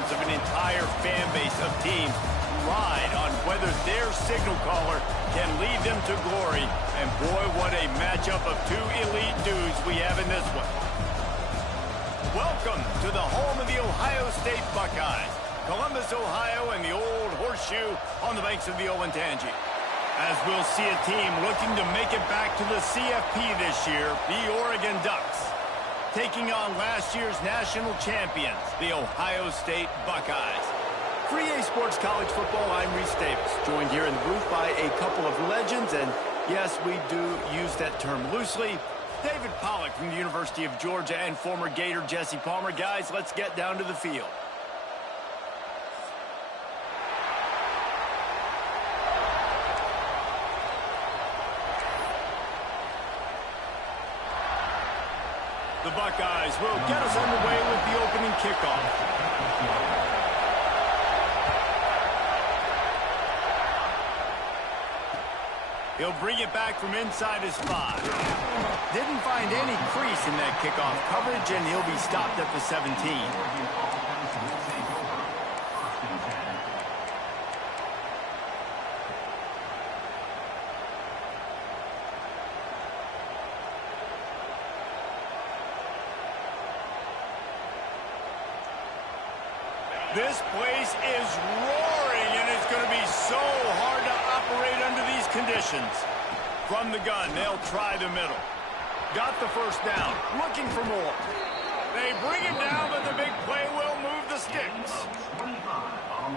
minds of an entire fan base of teams ride on whether their signal caller can lead them to glory. And boy, what a matchup of two elite dudes we have in this one. Welcome to the home of the Ohio State Buckeyes, Columbus, Ohio, and the old horseshoe on the banks of the Olentangy. As we'll see a team looking to make it back to the CFP this year, the Oregon Ducks, taking on last year's national champions, the Ohio State Buckeyes. For EA Sports College Football, I'm Reese Davis, joined here in the booth by a couple of legends, and yes, we do use that term loosely. David Pollack from the University of Georgia and former Gator Jesse Palmer. Guys, let's get down to the field. The Buckeyes will get us underway with the opening kickoff. He'll bring it back from inside his 5. Didn't find any crease in that kickoff coverage, and he'll be stopped at the 17. This place is roaring, and it's going to be so hard to operate under these conditions. From the gun, they'll try the middle. Got the first down, looking for more. They bring him down, but the big play will move the sticks.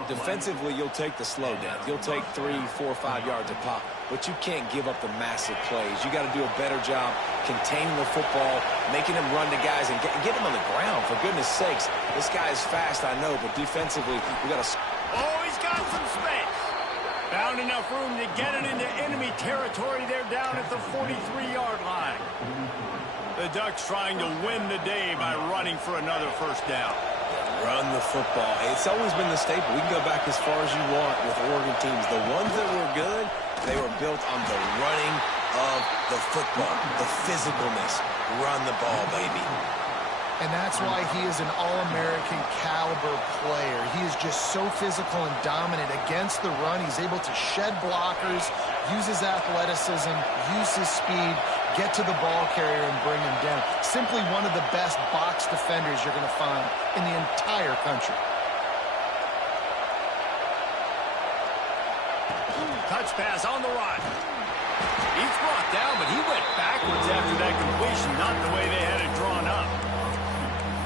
Defensively, you'll take the slow down. You'll take 3, 4, 5 yards a pop, but you can't give up the massive plays. You got to do a better job containing the football, making them run to guys, and get them on the ground. For goodness sakes, this guy is fast, I know, but defensively, we got to... Oh, he's got some space. Found enough room to get it into enemy territory. They're down at the 43-yard line. The Ducks trying to win the day by running for another first down. Run the football. It's always been the staple. We can go back as far as you want with Oregon teams. The ones that were good, they were built on the running of the football, the physicalness. Run the ball, baby. And that's why he is an All-American caliber player. He is just so physical and dominant against the run. He's able to shed blockers, use his athleticism, use his speed, get to the ball carrier and bring him down. Simply one of the best box defenders you're going to find in the entire country. Touch pass on the run. He's brought down, but he went backwards after that completion, not the way they had it drawn up.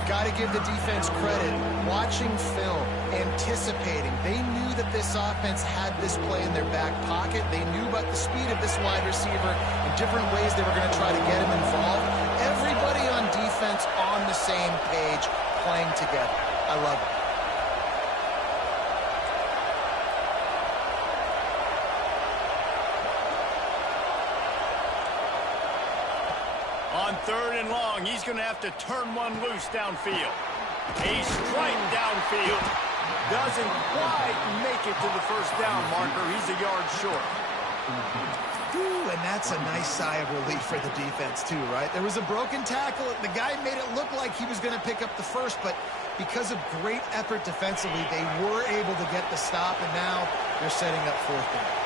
Got to give the defense credit. Watching film, anticipating. They knew that this offense had this play in their back pocket. They knew about the speed of this wide receiver and different ways they were going to try to get him involved. Everybody on defense on the same page, playing together. I love it. On 3rd and long, he's going to have to turn one loose downfield. A strike downfield. Doesn't quite make it to the first down marker. He's a yard short. Ooh, and that's a nice sigh of relief for the defense too, right? There was a broken tackle. The guy made it look like he was going to pick up the first, but because of great effort defensively, they were able to get the stop, and now they're setting up 4th down.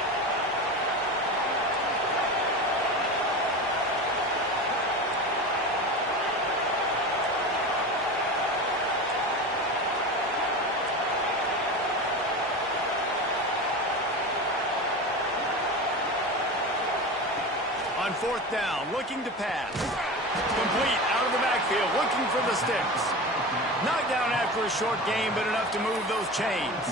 On 4th down, looking to pass. Complete out of the backfield, looking for the sticks. Knocked down after a short game, but enough to move those chains.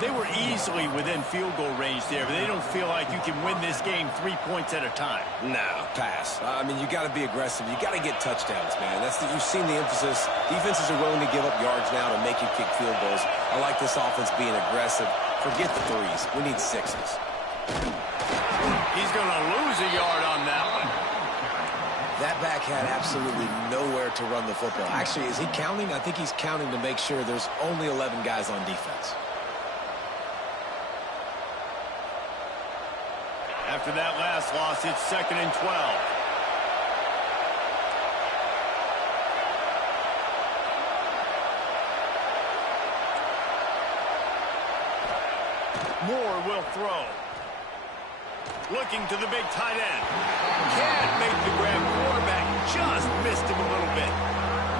They were easily within field goal range there, but they don't feel like you can win this game 3 points at a time. No, pass. I mean, you got to be aggressive. You got to get touchdowns, man. You've seen the emphasis. Defenses are willing to give up yards now to make you kick field goals. I like this offense being aggressive. Forget the 3s. We need 6s. He's going to lose a yard on that one. That back had absolutely nowhere to run the football. Actually, is he counting? I think he's counting to make sure there's only 11 guys on defense. After that last loss, it's 2nd and 12. Moore will throw. Looking to the big tight end. Can't make the grab. Quarterback just missed him a little bit.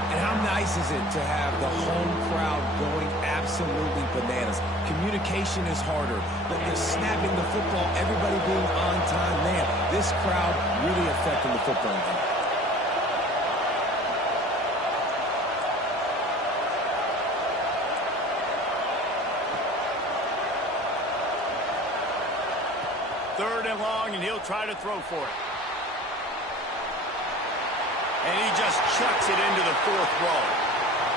And how nice is it to have the home crowd going absolutely bananas? Communication is harder. The snapping the football, everybody being on time. Man, this crowd really affecting the football game. Third and long, and he'll try to throw for it. And he just chucks it into the fourth row.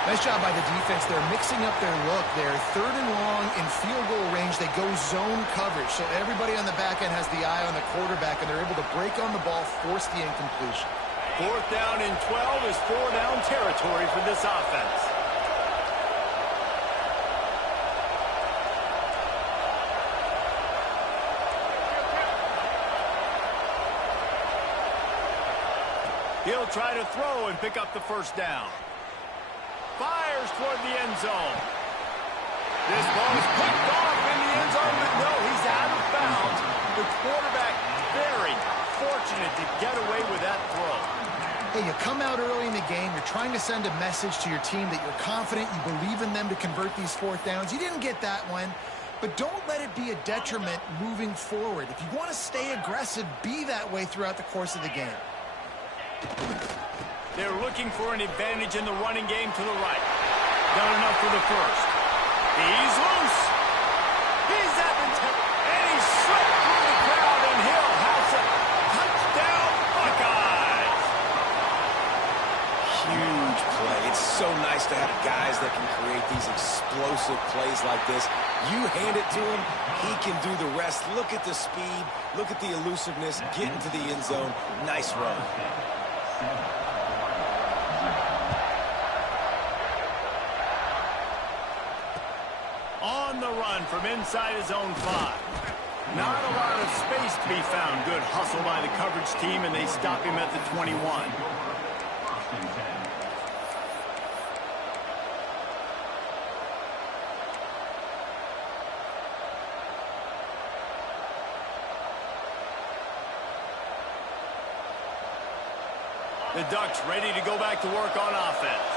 Nice job by the defense. They're mixing up their look there. Third and long in field goal range. They go zone coverage. So everybody on the back end has the eye on the quarterback, and they're able to break on the ball, force the incompletion. Fourth down and 12 is four-down territory for this offense. He'll try to throw and pick up the first down. Fires toward the end zone. This ball is picked off in the end zone, but no, he's out of bounds. The quarterback very fortunate to get away with that throw. Hey, you come out early in the game, you're trying to send a message to your team that you're confident, you believe in them to convert these fourth downs. You didn't get that one, but don't let it be a detriment moving forward. If you want to stay aggressive, be that way throughout the course of the game. They're looking for an advantage in the running game to the right. Done enough for the first. He's loose. He's at the tip, and he slipped through the crowd, and he'll house it. Touchdown, Buckeyes. Huge play. It's so nice to have guys that can create these explosive plays like this. You hand it to him, he can do the rest. Look at the speed. Look at the elusiveness. Get into the end zone. Nice run. On the run from inside his own 5. Not a lot of space to be found. Good hustle by the coverage team, and they stop him at the 21. The Ducks ready to go back to work on offense.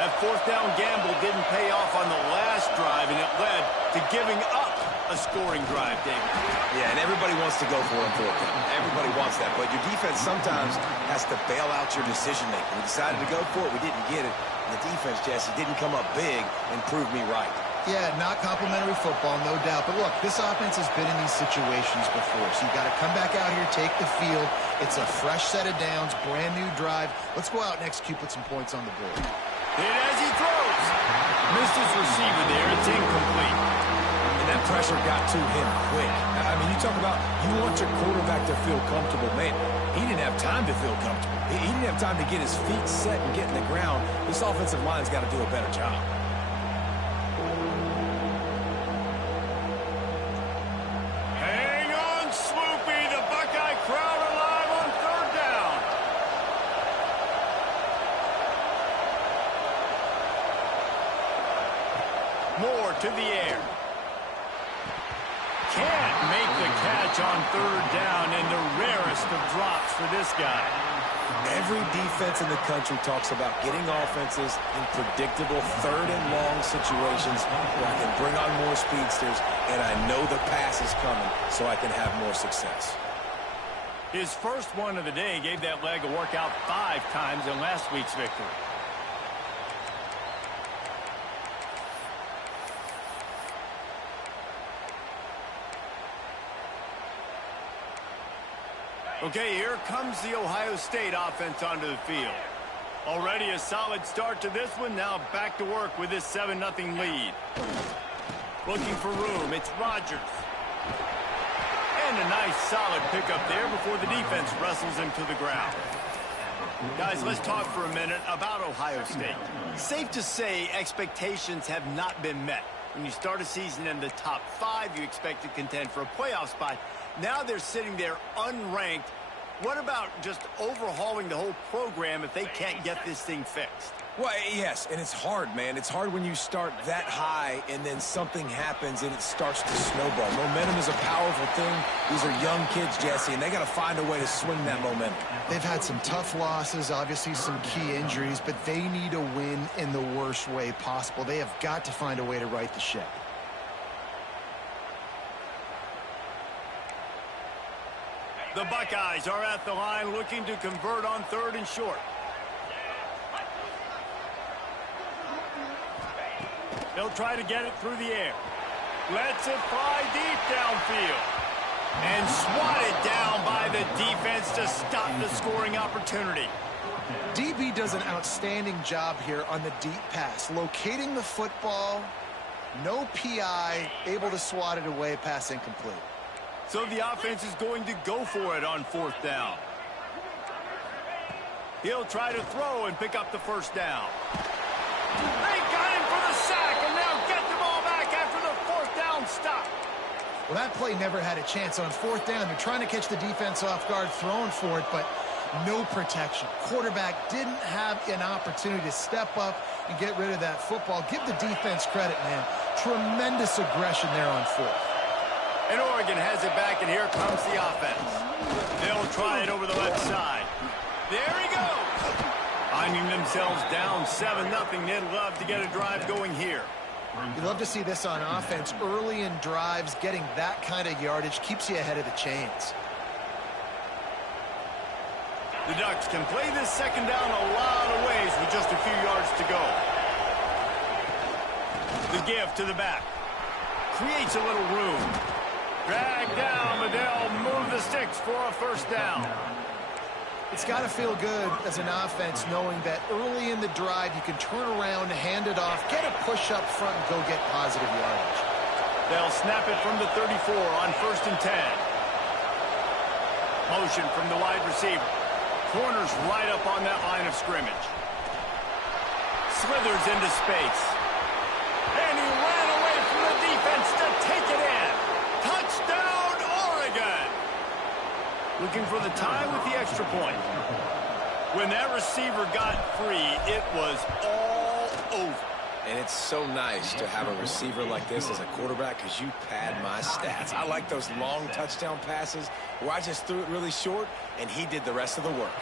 That fourth down gamble didn't pay off on the last drive, and it led to giving up a scoring drive, David. Yeah, and everybody wants to go for it on fourth down. Everybody wants that, but your defense sometimes has to bail out your decision-making. We decided to go for it. We didn't get it. And the defense, Jesse, didn't come up big and prove me right. Yeah, not complimentary football, no doubt. But look, this offense has been in these situations before, so you've got to come back out here, take the field. It's a fresh set of downs, brand new drive. Let's go out and execute, put some points on the board. Hit as he throws. Missed his receiver there. It's incomplete. And that pressure got to him quick. I mean, you talk about you want your quarterback to feel comfortable. Man, he didn't have time to feel comfortable. He didn't have time to get his feet set and get in the ground. This offensive line's got to do a better job. Hang on, Swoopy. The Buckeye crowd alive on third down. Moore to the air. Can't make the catch on third down, and the rarest of drops for this guy. Every defense in the country talks about getting offenses in predictable third and long situations where I can bring on more speedsters, and I know the pass is coming so I can have more success. His first one of the day gave that leg a workout 5 times in last week's victory. Okay, here comes the Ohio State offense onto the field. Already a solid start to this one. Now back to work with this 7-0 lead. Looking for room. It's Rodgers. And a nice solid pickup there before the defense wrestles him to the ground. Guys, let's talk for a minute about Ohio State. Safe to say expectations have not been met. When you start a season in the top 5, you expect to contend for a playoff spot. Now they're sitting there unranked. What about just overhauling the whole program if they can't get this thing fixed? Well, yes, and it's hard, man. It's hard when you start that high and then something happens and it starts to snowball. Momentum is a powerful thing. These are young kids, Jesse, and they got to find a way to swing that momentum. They've had some tough losses, obviously some key injuries, but they need a win in the worst way possible. They have got to find a way to right the ship. The Buckeyes are at the line looking to convert on 3rd and short. They'll try to get it through the air. Lets it fly deep downfield. And swatted down by the defense to stop the scoring opportunity. DB does an outstanding job here on the deep pass. Locating the football, no PI, able to swat it away, pass incomplete. So the offense is going to go for it on 4th down. He'll try to throw and pick up the 1st down. They got him for the sack, and now get the ball back after the 4th down stop. Well, that play never had a chance. On 4th down, they're trying to catch the defense off guard, throwing for it, but no protection. Quarterback didn't have an opportunity to step up and get rid of that football. Give the defense credit, man. Tremendous aggression there on 4th. And Oregon has it back, and here comes the offense. They'll try it over the left side. There he goes. Finding themselves down 7-0. They'd love to get a drive going here. You love to see this on offense. Early in drives, getting that kind of yardage keeps you ahead of the chains. The Ducks can play this 2nd down a lot of ways with just a few yards to go. The give to the back. Creates a little room. Drag down, but they'll move the sticks for a 1st down. It's got to feel good as an offense knowing that early in the drive you can turn around, hand it off, get a push up front, and go get positive yardage. They'll snap it from the 34 on 1st and 10. Motion from the wide receiver. Corners right up on that line of scrimmage. Slithers into space. And he ran away from the defense to take it in. Touchdown, Oregon! Looking for the tie with the extra point. When that receiver got free, it was all over. And it's so nice to have a receiver like this as a quarterback because you pad my stats. I like those long touchdown passes where I just threw it really short and he did the rest of the work.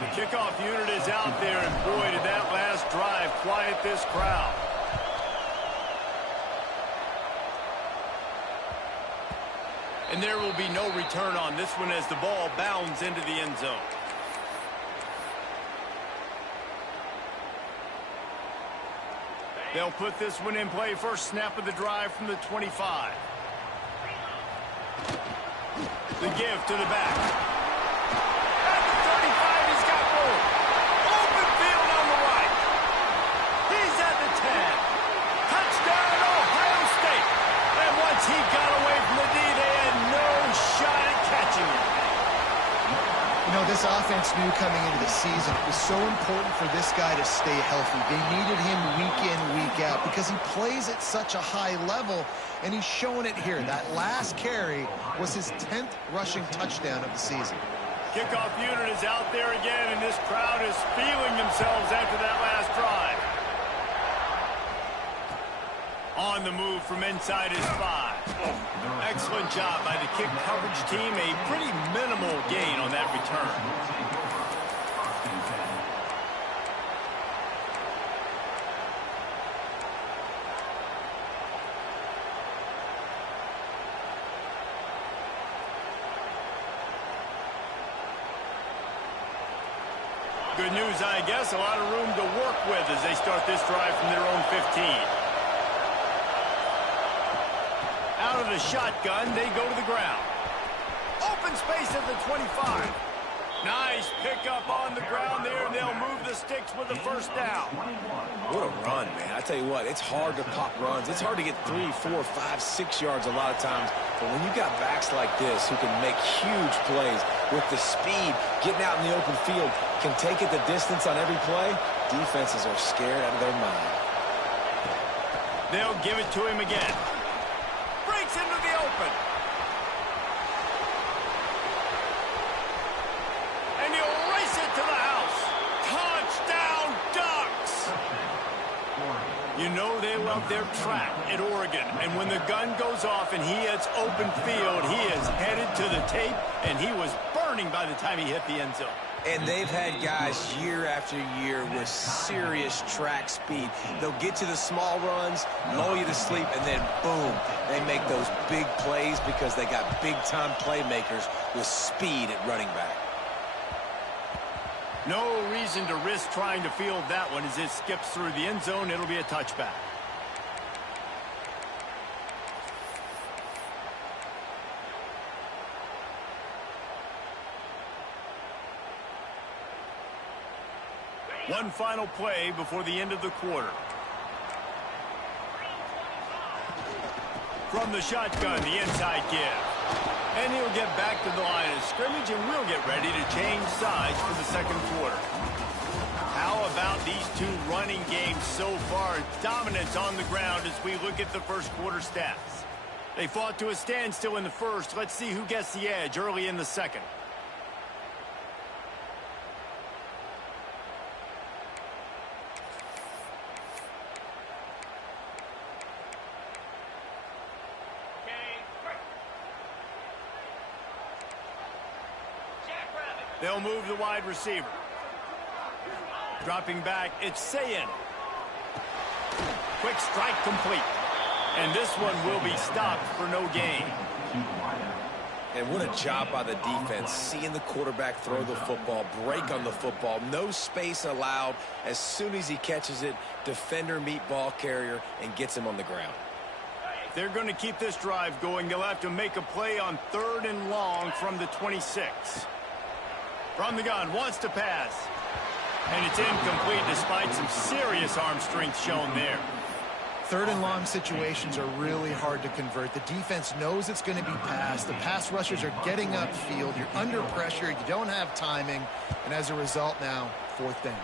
The kickoff unit is out there, and boy, did that last drive quiet this crowd. And there will be no return on this one as the ball bounds into the end zone. They'll put this one in play. First snap of the drive from the 25. The give to the back. At the 35, he's got room. Open field on the right. He's at the 10. Touchdown, Ohio State. And once he got away from the D, they had no shot at catching him. You know, this offense knew coming into the season it was so important for this guy to stay healthy. They needed him week in, week out because he plays at such a high level, and he's showing it here. That last carry was his 10th rushing touchdown of the season. Kickoff unit is out there again, and this crowd is feeling themselves after that last drive. On the move from inside his 5. Excellent job by the kick coverage team. A pretty minimal gain on that return. Good news, I guess. A lot of room to work with as they start this drive from their own 15. Out of the shotgun, they go to the ground. Open space at the 25. Nice pickup on the ground there, and they'll move the sticks with the 1st down. What a run, man. I tell you what, it's hard to pop runs. It's hard to get 3, 4, 5, 6 yards a lot of times. But when you got backs like this who can make huge plays with the speed, getting out in the open field, can take it the distance on every play, defenses are scared out of their mind. They'll give it to him again. Breaks into the open. And he'll race it to the house. Touchdown, Ducks! they love their track at Oregon. And when the gun goes off and he hits open field, he is headed to the tape, and he was burning by the time he hit the end zone. And they've had guys year after year with serious track speed. They'll get to the small runs, lull you to sleep, and then boom, they make those big plays because they got big-time playmakers with speed at running back. No reason to risk trying to field that one. As it skips through the end zone, it'll be a touchback. One final play before the end of the quarter. From the shotgun, the inside give. And he'll get back to the line of scrimmage, and we'll get ready to change sides for the second quarter. How about these two running games so far? Dominance on the ground as we look at the first quarter stats. They fought to a standstill in the first. Let's see who gets the edge early in the second. They'll move the wide receiver. Dropping back, it's Sayin. Quick strike complete. And this one will be stopped for no gain. And what a job by the defense, seeing the quarterback throw the football, break on the football, no space allowed. As soon as he catches it, defender meet ball carrier and gets him on the ground. They're going to keep this drive going. They'll have to make a play on 3rd and long from the 26. From the gun, wants to pass. And it's incomplete despite some serious arm strength shown there. 3rd and long situations are really hard to convert. The defense knows it's going to be passed. The pass rushers are getting upfield. You're under pressure. You don't have timing. And as a result now, 4th down.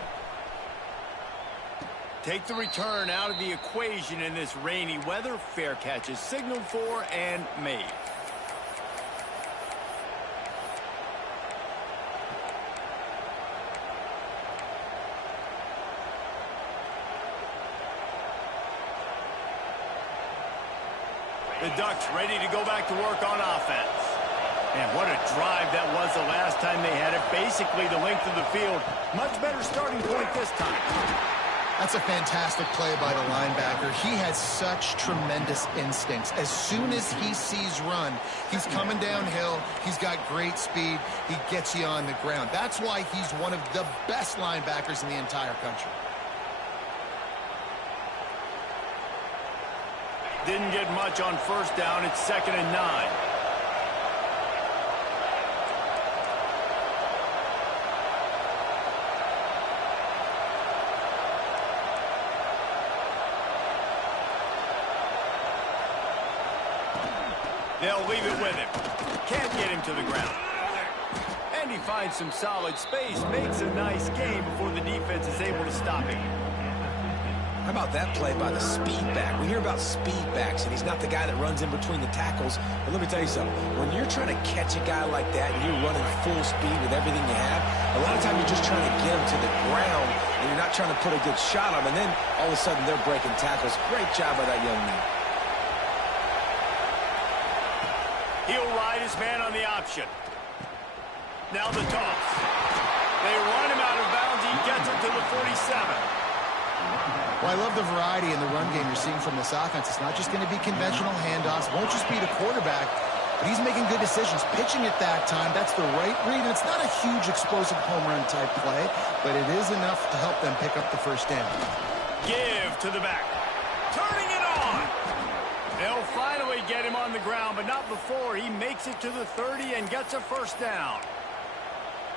Take the return out of the equation in this rainy weather. Fair catch is signaled for and made. The Ducks ready to go back to work on offense. And what a drive that was the last time they had it. Basically the length of the field. Much better starting point this time. That's a fantastic play by the linebacker. He has such tremendous instincts. As soon as he sees run, he's coming downhill. He's got great speed. He gets you on the ground. That's why he's one of the best linebackers in the entire country. Didn't get much on 1st down. It's 2nd and 9. They'll leave it with him. Can't get him to the ground. And he finds some solid space. Makes a nice game before the defense is able to stop him. How about that play by the speed back? We hear about speed backs, and he's not the guy that runs in between the tackles. But let me tell you something. When you're trying to catch a guy like that and you're running full speed with everything you have, a lot of times you're just trying to get him to the ground, and you're not trying to put a good shot on him, and then all of a sudden they're breaking tackles. Great job by that young man. He'll ride his man on the option. Now the toss. They run him out of bounds. He gets it to the 47. Well, I love the variety in the run game you're seeing from this offense. It's not just going to be conventional handoffs. It won't just be the quarterback, but he's making good decisions. Pitching at that time, that's the right read. And it's not a huge explosive home run type play, but it is enough to help them pick up the 1st down. Give to the back. Turning it on. They'll finally get him on the ground, but not before he makes it to the 30 and gets a 1st down.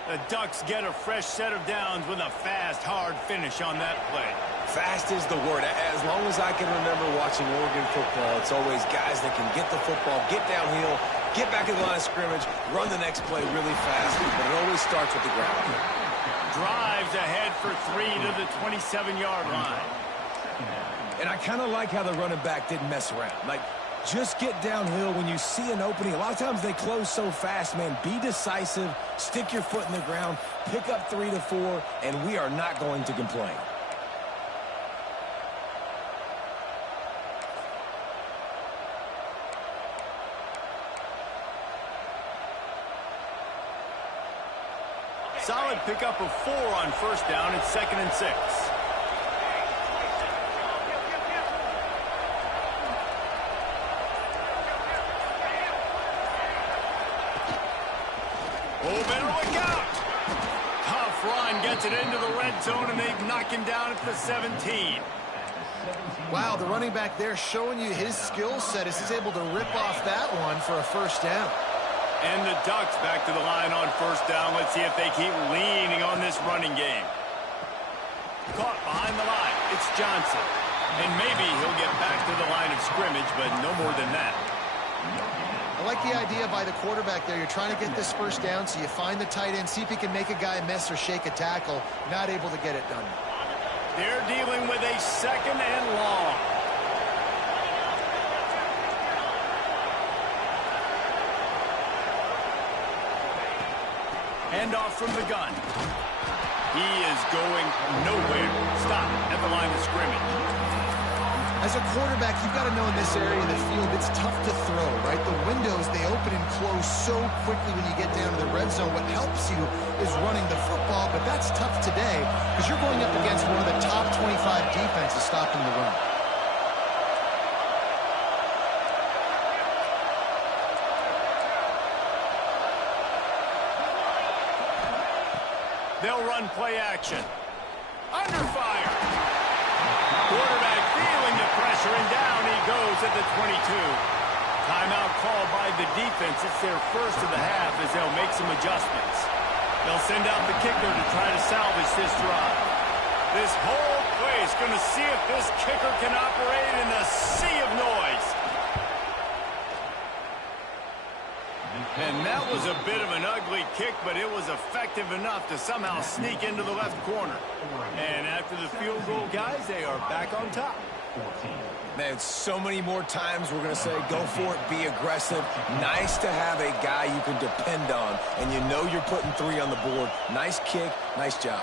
The Ducks get a fresh set of downs with a fast, hard finish on that play. Fast is the word. As long as I can remember watching Oregon football, it's always guys that can get the football, get downhill, get back in the line of scrimmage, run the next play really fast, but it always starts with the ground. Drives ahead for 3 to the 27-yard line. And I kind of like how the running back didn't mess around. Like, just get downhill when you see an opening. A lot of times they close so fast, man. Be decisive, stick your foot in the ground, pick up 3 to 4, and we are not going to complain. solid pickup of 4 on first down. It's 2nd and 6. Oh, better look out. Tough run gets it into the red zone, and they knock him down at the 17. Wow, the running back there showing you his skill set as he's able to rip off that one for a first down. And the Ducks back to the line on first down. Let's see if they keep leaning on this running game. Caught behind the line. It's Johnson. And maybe he'll get back to the line of scrimmage, but no more than that. I like the idea by the quarterback there. You're trying to get this first down, so you find the tight end, see if he can make a guy miss or shake a tackle. Not able to get it done. They're dealing with a 2nd and long. Handoff from the gun. He is going nowhere. Stop at the line of scrimmage. As a quarterback, you've got to know in this area of the field, it's tough to throw, right? The windows, they open and close so quickly when you get down to the red zone. What helps you is running the football, but that's tough today because you're going up against one of the top 25 defenses stopping the run. They'll run play action. Under fire. Quarterback feeling the pressure, and down he goes at the 22. Timeout called by the defense. It's their first of the half as they'll make some adjustments. They'll send out the kicker to try to salvage this drive. This whole place going to see if this kicker can operate in a sea of noise. And that was a bit of an ugly kick, but it was effective enough to somehow sneak into the left corner. And after the field goal, guys, they are back on top. Man, so many more times we're going to say, go for it, be aggressive. Nice to have a guy you can depend on, and you know you're putting 3 on the board. Nice kick, nice job.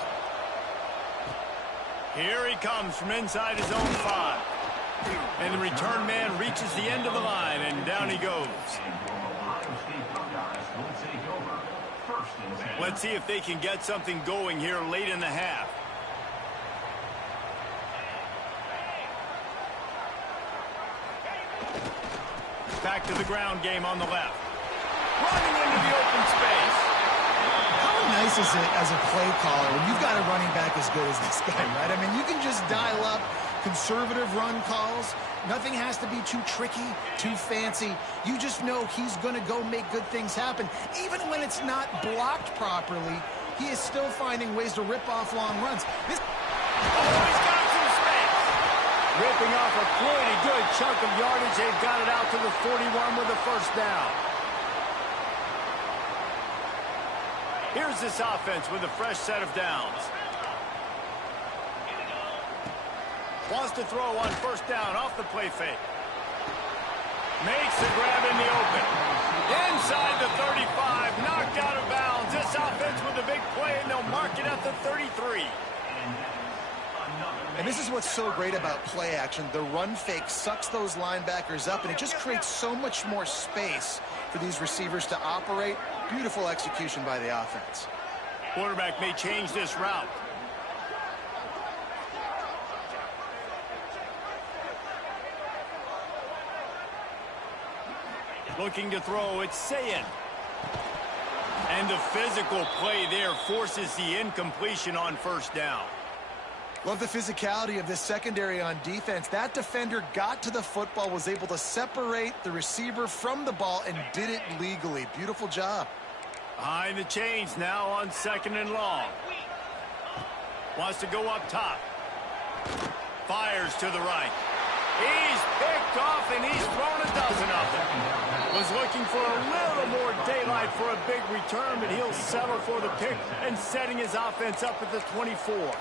Here he comes from inside his own 5. And the return man reaches the end of the line, and down he goes. Let's see if they can get something going here late in the half. Back to the ground game on the left. Running into the open space. How nice is it as a play caller when you've got a running back as good as this guy, right? I mean, you can just dial up conservative run calls. Nothing has to be too tricky, too fancy. You just know he's going to go make good things happen. Even when it's not blocked properly, he is still finding ways to rip off long runs. He's got some space. Ripping off a pretty good chunk of yardage. They've got it out to the 41 with a first down. Here's this offense with a fresh set of downs. Wants to throw on first down off the play fake. Makes the grab in the open. Inside the 35, knocked out of bounds. This offense with a big play, and they'll mark it at the 33. And this is what's so great about play action. The run fake sucks those linebackers up, and it just creates so much more space for these receivers to operate. Beautiful execution by the offense. Quarterback may change this route. Looking to throw, it's Sayin. And the physical play there forces the incompletion on first down. Love the physicality of this secondary on defense. That defender got to the football, was able to separate the receiver from the ball, and did it legally. Beautiful job. Behind the chains now on 2nd and long. Wants to go up top. Fires to the right. He's picked off, and he's thrown a dozen of them. Was looking for a little more daylight for a big return, but he'll settle for the pick and setting his offense up at the 24.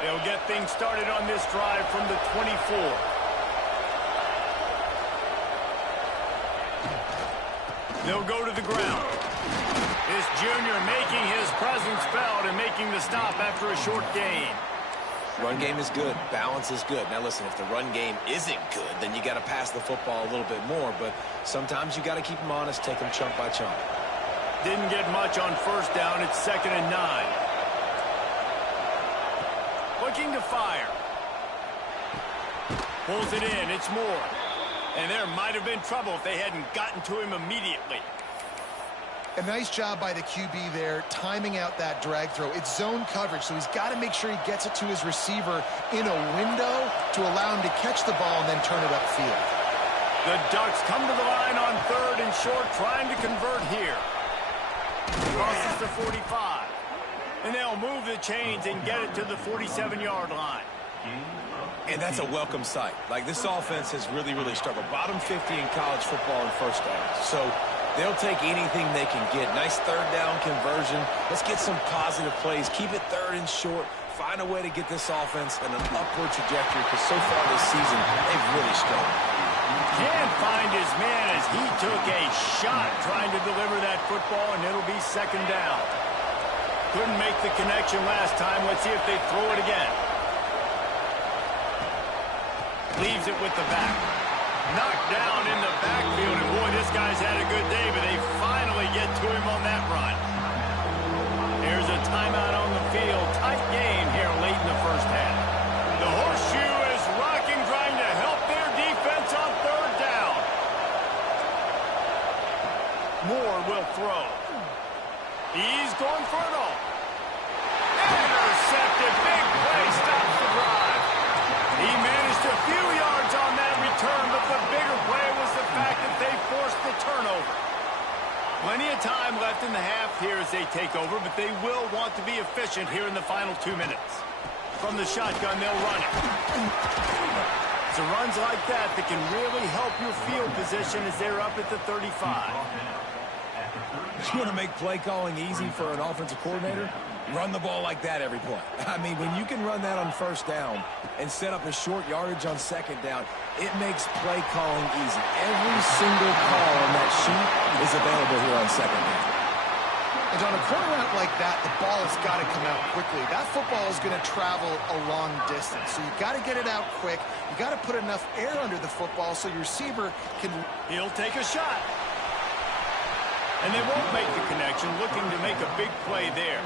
They'll get things started on this drive from the 24. They'll go to the ground. This junior making his presence felt and making the stop after a short gain. Run game is good. Balance is good. Now, listen, if the run game isn't good, then you got to pass the football a little bit more. But sometimes you got to keep them honest, take them chunk by chunk. Didn't get much on first down. It's 2nd and 9. Looking to fire. Pulls it in. It's Moore. And there might have been trouble if they hadn't gotten to him immediately. A nice job by the QB there, timing out that drag throw. It's zone coverage, so he's got to make sure he gets it to his receiver in a window to allow him to catch the ball and then turn it upfield. The Ducks come to the line on 3rd and short, trying to convert here. Crosses the 45. And they'll move the chains and get it to the 47-yard line. And that's a welcome sight. Like, this offense has really, really struggled. Bottom 50 in college football in first downs. So they'll take anything they can get. Nice 3rd down conversion. Let's get some positive plays. Keep it 3rd and short. Find a way to get this offense in an upward trajectory, because so far this season, they've really struggled. Can't find his man as he took a shot trying to deliver that football, and it'll be 2nd down. Couldn't make the connection last time. Let's see if they throw it again. Leaves it with the back. Knocked down in the backfield, and boy, this guy's had a good day, but they finally get to him on that run. Here's a timeout on the field. Tight game here late in the first half. The horseshoe is rocking, trying to help their defense on 3rd down. Moore will throw. He's going for it all. Intercepted. Big play. Stops the drive. He managed a few yards on that return, but the bigger play was the fact that they forced the turnover. Plenty of time left in the half here as they take over, but they will want to be efficient here in the final 2 minutes. From the shotgun, they'll run it. So runs like that can really help your field position as they're up at the 35. You want to make play calling easy for an offensive coordinator? Run the ball like that every point. I mean, when you can run that on first down and set up a short yardage on 2nd down, it makes play calling easy. Every single call on that sheet is available here on 2nd down. And on a corner route like that, the ball's got to come out quickly. That football is going to travel a long distance, so you got to get it out quick. You got to put enough air under the football so your receiver can... He'll take a shot. And they won't make the connection, looking to make a big play there.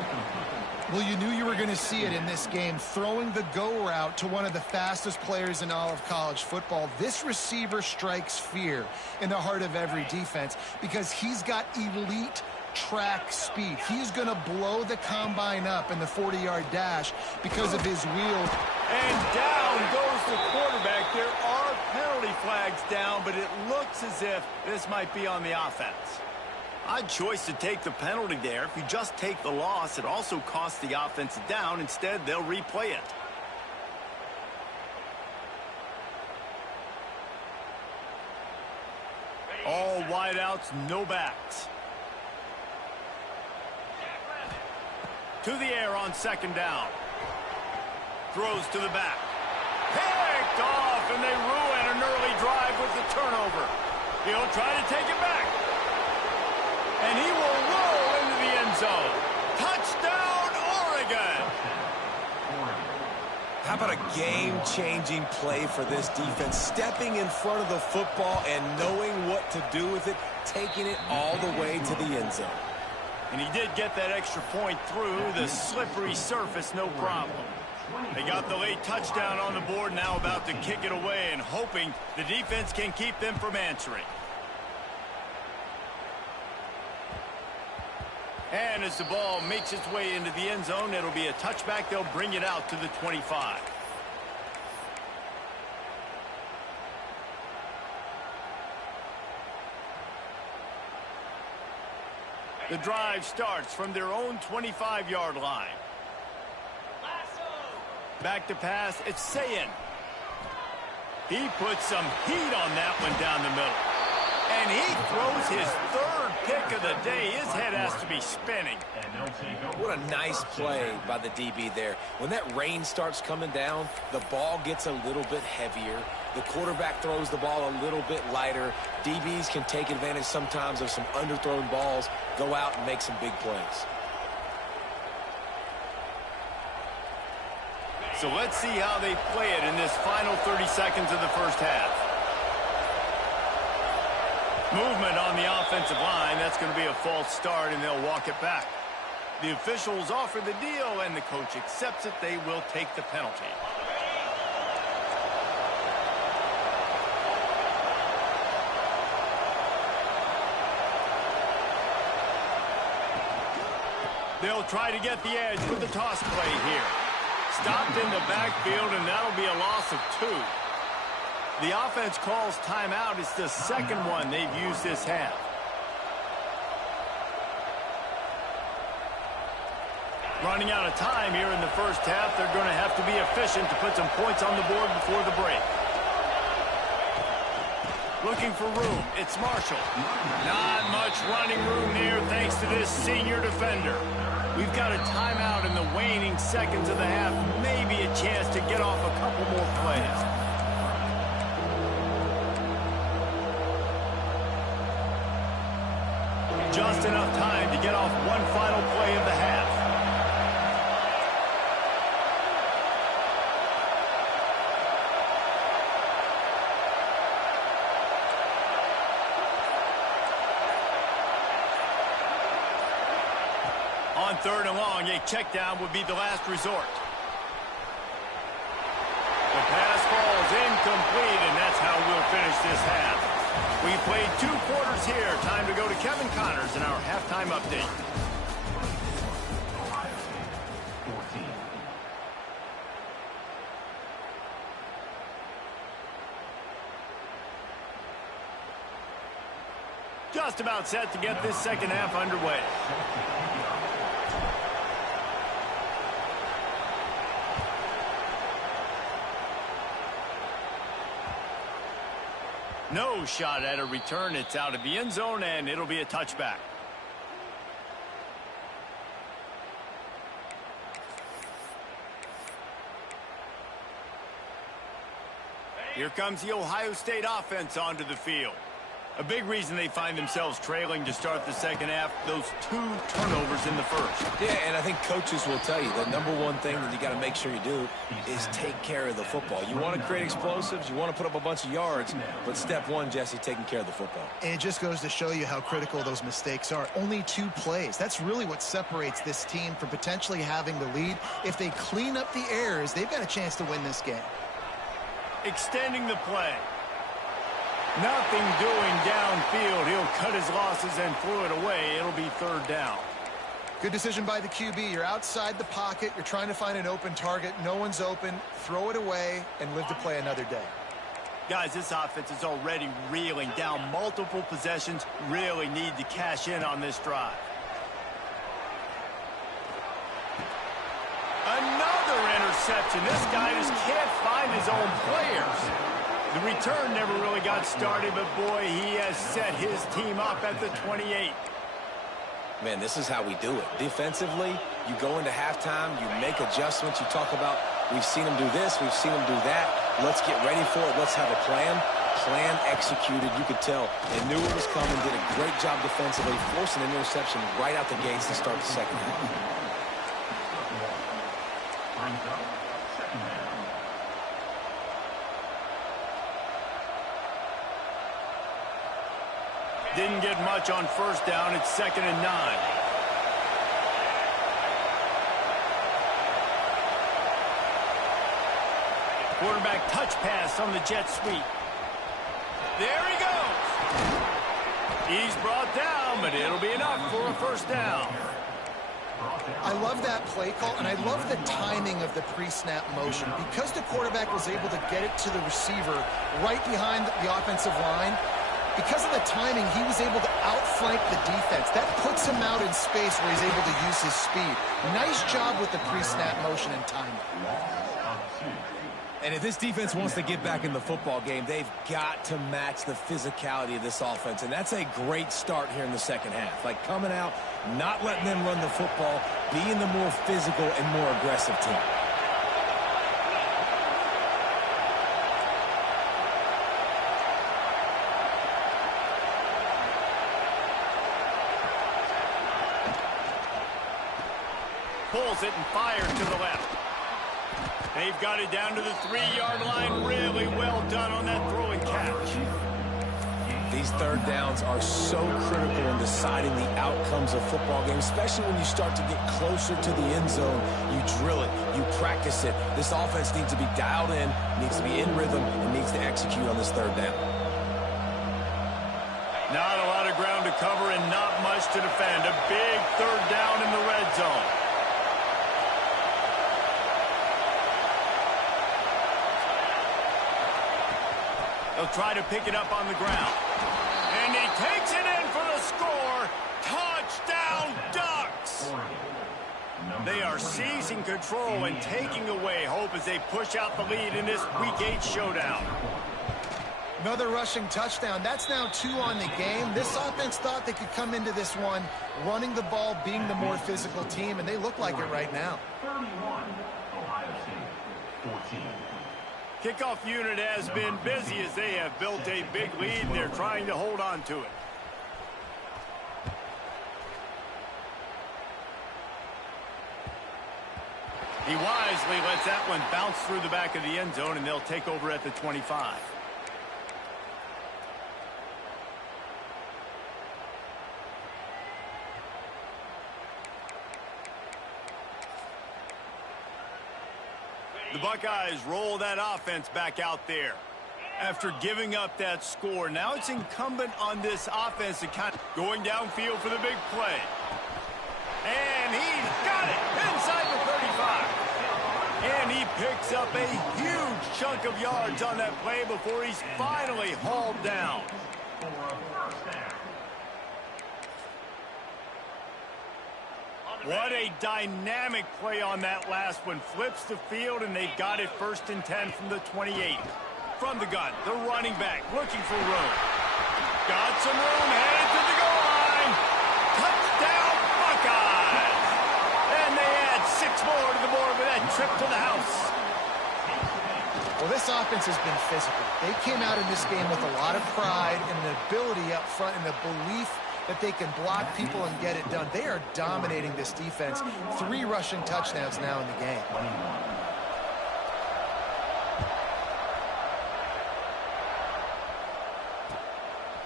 Well, you knew you were going to see it in this game, throwing the go route to one of the fastest players in all of college football. This receiver strikes fear in the heart of every defense because he's got elite track speed. He's going to blow the combine up in the 40-yard dash because of his wheel. And down goes the quarterback. There are penalty flags down, but it looks as if this might be on the offense. Odd choice to take the penalty there. If you just take the loss, it also costs the offense down. Instead, they'll replay it. All wideouts, no backs. To the air on 2nd down. Throws to the back. Picked off, and they ruin an early drive with the turnover. He'll try to take it back. And he will roll into the end zone. Touchdown, Oregon! How about a game-changing play for this defense? Stepping in front of the football and knowing what to do with it, taking it all the way to the end zone. And he did get that extra point through the slippery surface, no problem. They got the late touchdown on the board, now about to kick it away and hoping the defense can keep them from answering. And as the ball makes its way into the end zone, it'll be a touchback. They'll bring it out to the 25. The drive starts from their own 25-yard line. Back to pass, it's Sayin. He puts some heat on that one down the middle. And he throws his 3rd pick of the day. His head has to be spinning. What a nice play by the DB there. When that rain starts coming down, the ball gets a little bit heavier. The quarterback throws the ball a little bit lighter. DBs can take advantage sometimes of some underthrown balls, go out and make some big plays. So let's see how they play it in this final 30 seconds of the first half. Movement on the offensive line. That's going to be a false start, and they'll walk it back. The officials offer the deal, and the coach accepts it. They will take the penalty. They'll try to get the edge with the toss play here. Stopped in the backfield, and that'll be a loss of 2. The offense calls timeout. It's the second one they've used this half. Running out of time here in the first half. They're going to have to be efficient to put some points on the board before the break. Looking for room. It's Marshall. Not much running room there thanks to this senior defender. We've got a timeout in the waning seconds of the half. Maybe a chance to get off a couple more plays. Just enough time to get off one final play of the half. On 3rd and long, a check down would be the last resort. The pass falls incomplete, and that's how we'll finish this half. We played 2 quarters here. Time to go to Kevin Connors in our halftime update. Just about set to get this second half underway. No shot at a return. It's out of the end zone, and it'll be a touchback. Here comes the Ohio State offense onto the field. A big reason they find themselves trailing to start the second half, those 2 turnovers in the first. Yeah, and I think coaches will tell you the number one thing that you got to make sure you do is take care of the football. You want to create explosives, you want to put up a bunch of yards, but step 1, Jesse, taking care of the football. And it just goes to show you how critical those mistakes are. Only 2 plays. That's really what separates this team from potentially having the lead. If they clean up the errors, they've got a chance to win this game. Extending the play. Nothing doing downfield. He'll cut his losses and throw it away. It'll be 3rd down. Good decision by the QB. You're outside the pocket. You're trying to find an open target. No one's open. Throw it away and live to play another day. Guys, this offense is already reeling down multiple possessions. Really need to cash in on this drive. Another interception. This guy just can't find his own players. The return never really got started, but boy, he has set his team up at the 28. Man, this is how we do it. Defensively, you go into halftime, you make adjustments. You talk about, we've seen them do this, we've seen them do that. Let's get ready for it. Let's have a plan. Plan executed. You could tell they knew it was coming, did a great job defensively, forcing an interception right out the gates to start the second half. Didn't get much on 1st down. It's 2nd and 9. Quarterback touch pass on the jet sweep. There he goes. He's brought down, but it'll be enough for a 1st down. I love that play call, and I love the timing of the pre-snap motion. Because the quarterback was able to get it to the receiver right behind the offensive line, because of the timing, he was able to outflank the defense. That puts him out in space where he's able to use his speed. Nice job with the pre-snap motion and timing. And if this defense wants to get back in the football game, they've got to match the physicality of this offense. And that's a great start here in the second half. Like coming out, not letting them run the football, being the more physical and more aggressive team. Pulls it and fires to the left. They've got it down to the 3-yard line. Really well done on that throw and catch. These third downs are so critical in deciding the outcomes of football games, especially when you start to get closer to the end zone. You drill it, you practice it. This offense needs to be dialed in, needs to be in rhythm, and needs to execute on this third down. Not a lot of ground to cover and not much to defend. A big third down in the red zone. They'll try to pick it up on the ground. And he takes it in for the score. Touchdown, Ducks! They are seizing control and taking away hope as they push out the lead in this Week 8 showdown. Another rushing touchdown. That's now 2 on the game. This offense thought they could come into this one running the ball, being the more physical team, and they look like it right now. 31, Ohio State, 14. Kickoff unit has been busy as they have built a big lead, and they're trying to hold on to it. He wisely lets that one bounce through the back of the end zone, and they'll take over at the 25. The Buckeyes roll that offense back out there. After giving up that score, now it's incumbent on this offense to kind of going downfield for the big play. And he's got it inside the 35. And he picks up a huge chunk of yards on that play before he's finally hauled down. What a dynamic play on that last one. Flips the field, and they've got it 1st and 10 from the 28. From the gun, the running back looking for room. Got some room, headed to the goal line. Touchdown, Buckeyes! And they add 6 more to the board with that trip to the house. Well, this offense has been physical. They came out in this game with a lot of pride and an ability up front and a belief that they can block people and get it done. They are dominating this defense. 3 rushing touchdowns now in the game.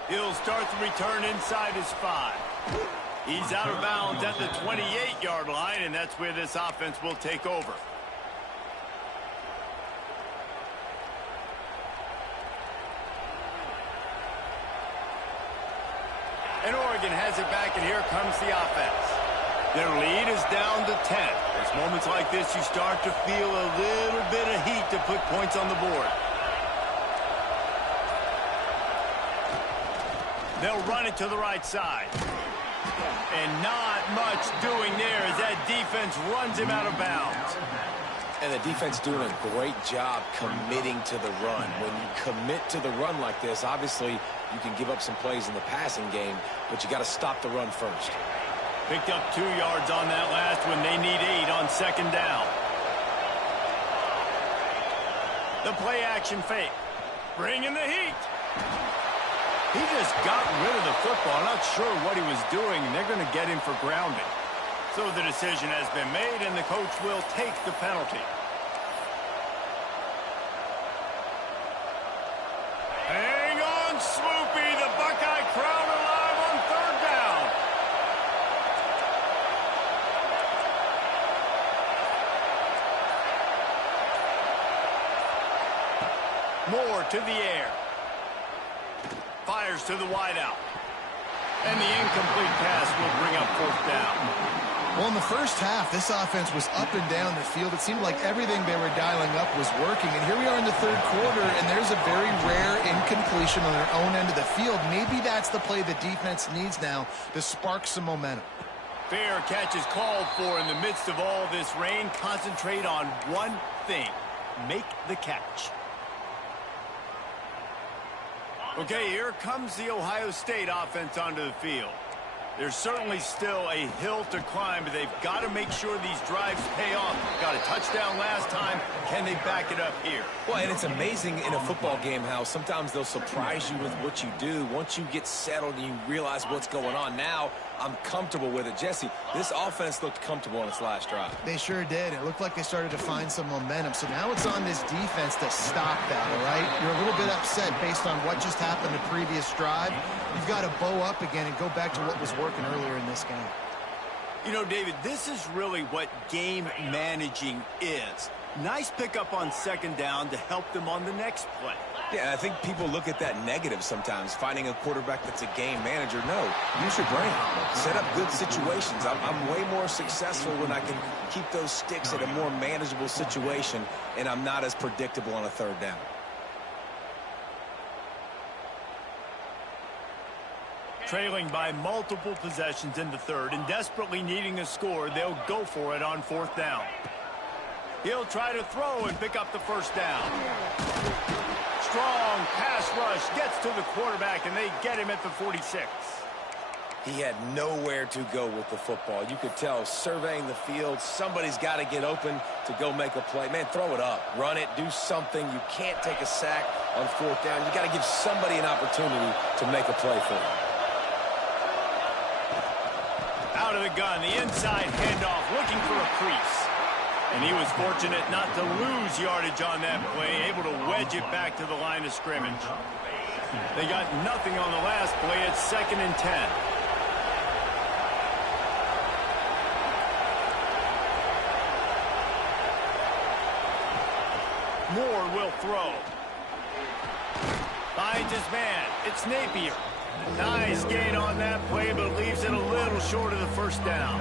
He'll start the return inside his 5. He's out of bounds at the 28-yard line, and that's where this offense will take over. And Oregon has it back, and here comes the offense. Their lead is down to 10. It's moments like this you start to feel a little bit of heat to put points on the board. They'll run it to the right side. And not much doing there as that defense runs him out of bounds. And the defense doing a great job committing to the run. When you commit to the run like this, obviously you can give up some plays in the passing game, but you got to stop the run first. Picked up 2 yards on that last one. They need 8 on 2nd down. The play action fake. Bringing the heat. He just got rid of the football. Not sure what he was doing, and they're going to get him for grounding. So the decision has been made, and the coach will take the penalty. Hang on, Swoopy. The Buckeye crowd alive on 3rd down. Moore to the air. Fires to the wideout. And the incomplete pass will bring up 4th down. Well, in the first half, this offense was up and down the field. It seemed like everything they were dialing up was working. And here we are in the 3rd quarter, and there's a very rare incompletion on their own end of the field. Maybe that's the play the defense needs now to spark some momentum. Fair catch is called for in the midst of all this rain. Concentrate on one thing. Make the catch. Okay, here comes the Ohio State offense onto the field. There's certainly still a hill to climb, but they've got to make sure these drives pay off. Got a touchdown last time. Can they back it up here? Well, and it's amazing in a football game how sometimes they'll surprise you with what you do. Once you get settled and you realize what's going on, now I'm comfortable with it. Jesse, this offense looked comfortable on its last drive. They sure did. It looked like they started to find some momentum. So now it's on this defense to stop that, all right? You're a little bit upset based on what just happened the previous drive. You've got to bow up again and go back to what was working earlier in this game. You know, David, this is really what game managing is. Nice pickup on second down to help them on the next play. Yeah, I think people look at that negative sometimes, finding a quarterback that's a game manager. No, use your brain. Set up good situations. I'm way more successful when I can keep those sticks at a more manageable situation, and I'm not as predictable on a third down. Trailing by multiple possessions in the third and desperately needing a score, they'll go for it on fourth down. He'll try to throw and pick up the first down. Strong pass rush gets to the quarterback, and they get him at the 46. He had nowhere to go with the football. You could tell, surveying the field, somebody's got to get open to go make a play. Man, throw it up. Run it. Do something. You can't take a sack on fourth down. You got to give somebody an opportunity to make a play for him. Out of the gun, the inside handoff, looking for a crease. And he was fortunate not to lose yardage on that play, able to wedge it back to the line of scrimmage. They got nothing on the last play. It's 2nd and 10. Moore will throw. Finds his man. It's Napier. Nice gain on that play, but leaves it a little short of the first down.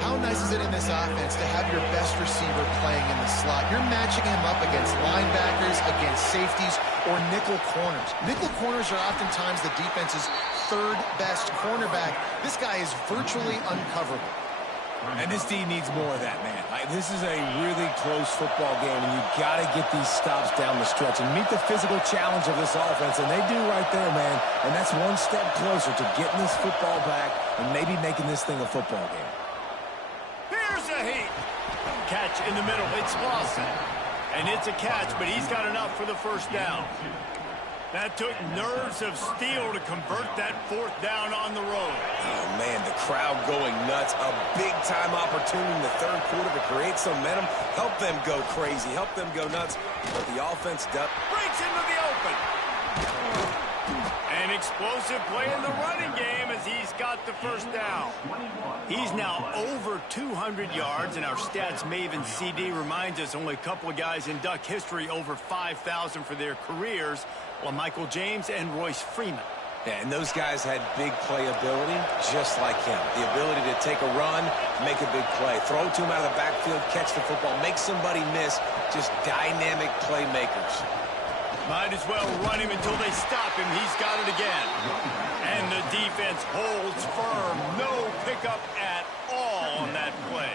How nice is it in this offense to have your best receiver playing in the slot? You're matching him up against linebackers, against safeties, or nickel corners. Nickel corners are oftentimes the defense's third best cornerback. This guy is virtually uncoverable. And this D needs more of that, man. This is a really close football game, and you've got to get these stops down the stretch and meet the physical challenge of this offense, and they do right there, man. And that's one step closer to getting this football back and maybe making this thing a football game. Here's a heat. Catch in the middle. It's Lawson. And it's a catch, but he's got enough for the first down. That took nerves of steel to convert that fourth down on the road. Oh, man, the crowd going nuts. A big-time opportunity in the third quarter to create some momentum. Help them go crazy. Help them go nuts. But the offense breaks into the open. An explosive play in the running game as he's got the first down. He's now over 200 yards, and our stats maven CD reminds us only a couple of guys in Duck history over 5,000 for their careers, while Michael James and Royce Freeman. Yeah, and those guys had big playability just like him. The ability to take a run, make a big play, throw to him out of the backfield, catch the football, make somebody miss. Just dynamic playmakers. Might as well run him until they stop him. He's got it again. And the defense holds firm. No pickup at all on that play.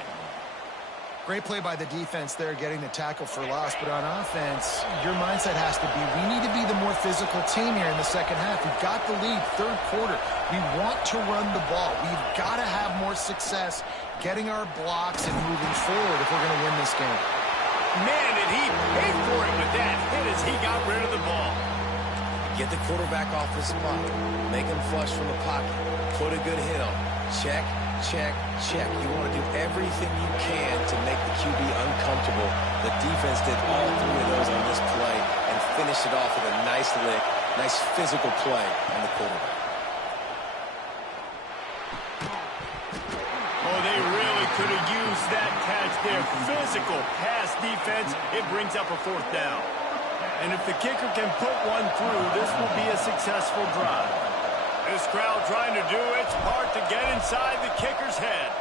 Great play by the defense there, getting the tackle for loss. But on offense, your mindset has to be, we need to be the more physical team here in the second half. We've got the lead, third quarter. We want to run the ball. We've got to have more success getting our blocks and moving forward if we're going to win this game. Man, did he pay for it with that hit as he got rid of the ball. Get the quarterback off his spot. Make him flush from the pocket. Put a good hit on. Check, check, check. You want to do everything you can to make the QB uncomfortable. The defense did all three of those on this play and finished it off with a nice lick, nice physical play on the quarterback. Oh, they really could have used that catch there. Physical pass defense. It brings up a fourth down. And if the kicker can put one through, this will be a successful drive. This crowd trying to do its part to get inside the kicker's head.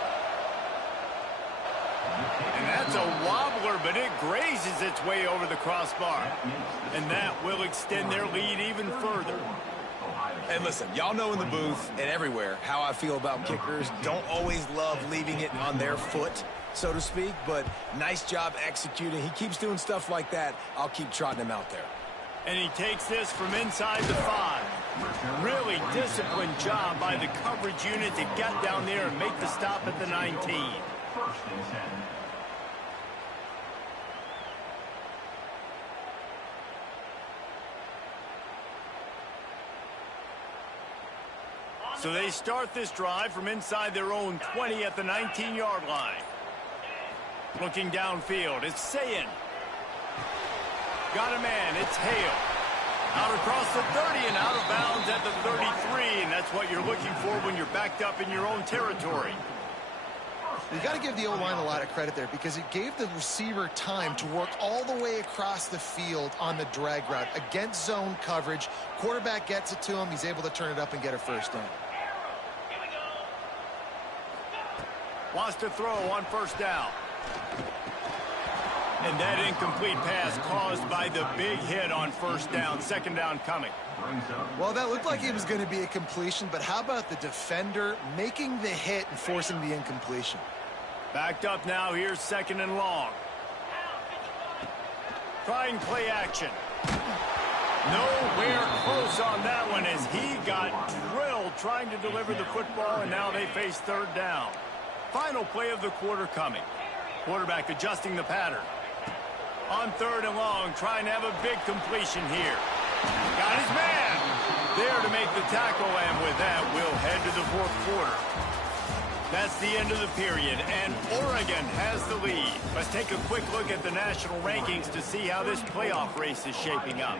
And that's a wobbler, but it grazes its way over the crossbar. And that will extend their lead even further. And listen, y'all know in the booth and everywhere how I feel about kickers. Don't always love leaving it on their foot, so to speak, but nice job executing. He keeps doing stuff like that. I'll keep trotting him out there. And he takes this from inside the 5. Really disciplined job by the coverage unit to get down there and make the stop at the 19. First and 10. So they start this drive from inside their own 20 at the 19-yard line. Looking downfield, it's Sayin. Got a man, it's Hale. Out across the 30 and out of bounds at the 33, and that's what you're looking for when you're backed up in your own territory. You got to give the O-line a lot of credit there because it gave the receiver time to work all the way across the field on the drag route against zone coverage. Quarterback gets it to him. He's able to turn it up and get a first down. Wants to throw on first down. And that incomplete pass caused by the big hit on first down. Second down coming. Well, that looked like it was going to be a completion, but how about the defender making the hit and forcing the incompletion? Backed up now. Here's second and long. Trying play action. Nowhere close on that one as he got drilled trying to deliver the football, and now they face third down. Final play of the quarter coming. Quarterback adjusting the pattern. On third and long, trying to have a big completion here. Got his man there to make the tackle, and with that, we'll head to the fourth quarter. That's the end of the period, and Oregon has the lead. Let's take a quick look at the national rankings to see how this playoff race is shaping up.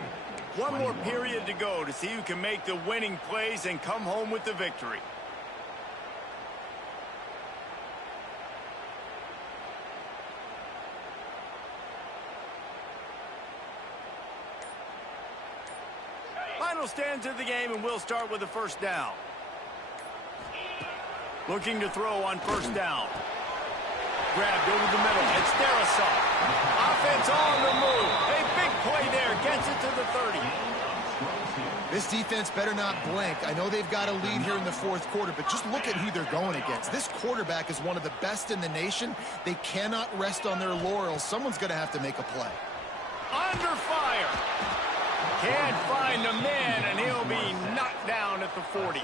One more period to go to see who can make the winning plays and come home with the victory. Final stands of the game, and we'll start with the first down. Looking to throw on first down. Grabbed over the middle. It's Darisaw. Offense on the move. A big play there. Gets it to the 30. This defense better not blink. I know they've got a lead here in the fourth quarter, but just look at who they're going against. This quarterback is one of the best in the nation. They cannot rest on their laurels. Someone's going to have to make a play. Under fire. Can't find a man, and he'll be knocked down at the 40.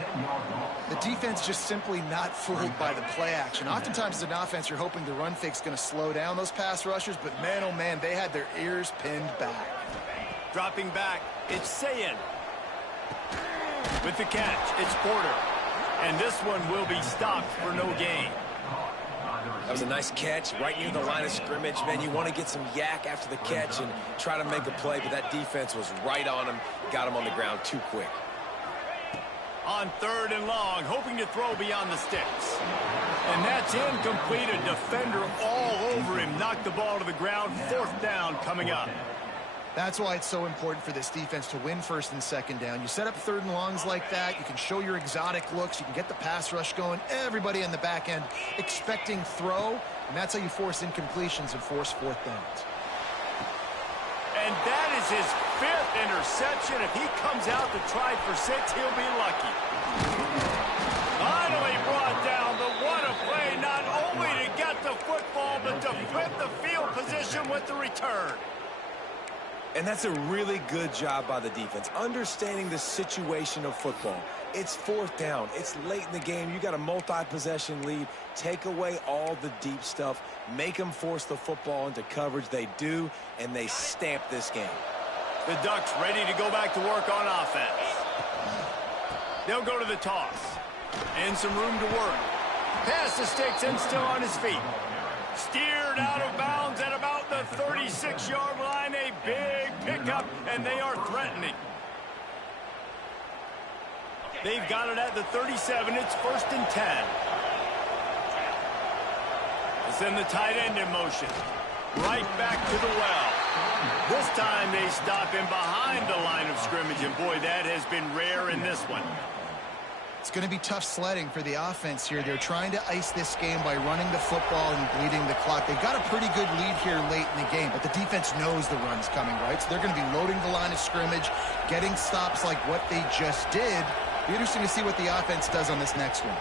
The defense just simply not fooled by the play action. Oftentimes as an offense, you're hoping the run fake's going to slow down those pass rushers, but man, oh man, they had their ears pinned back. Dropping back, it's Sayin. With the catch, it's Porter. And this one will be stopped for no gain. That was a nice catch right near the line of scrimmage. Man, you want to get some yak after the catch and try to make a play, but that defense was right on him, got him on the ground too quick. On third and long, hoping to throw beyond the sticks. And that's incomplete. A defender all over him. Knocked the ball to the ground. Fourth down coming up. That's why it's so important for this defense to win first and second down. You set up third and longs like that, you can show your exotic looks, you can get the pass rush going, everybody in the back end expecting throw, and that's how you force incompletions and force fourth downs. And that is his fifth interception. If he comes out to try for 6, he'll be lucky. Finally brought down, but what a play, not only to get the football, but to flip the field position with the return. And that's a really good job by the defense, understanding the situation of football. It's fourth down. It's late in the game. You got a multi-possession lead. Take away all the deep stuff. Make them force the football into coverage. They do, and they stamp this game. The Ducks ready to go back to work on offense. They'll go to the toss. And some room to work. Pass the sticks and still on his feet. Steered out of bounds at about the 36-yard line. A big pickup, and they are threatening. They've got it at the 37. It's first and 10. They send the tight end in motion. Right back to the well. This time they stop him behind the line of scrimmage, and boy, that has been rare in this one. It's going to be tough sledding for the offense here. They're trying to ice this game by running the football and bleeding the clock. They've got a pretty good lead here late in the game, but the defense knows the run's coming, right? So they're going to be loading the line of scrimmage, getting stops like what they just did. Be interesting to see what the offense does on this next one.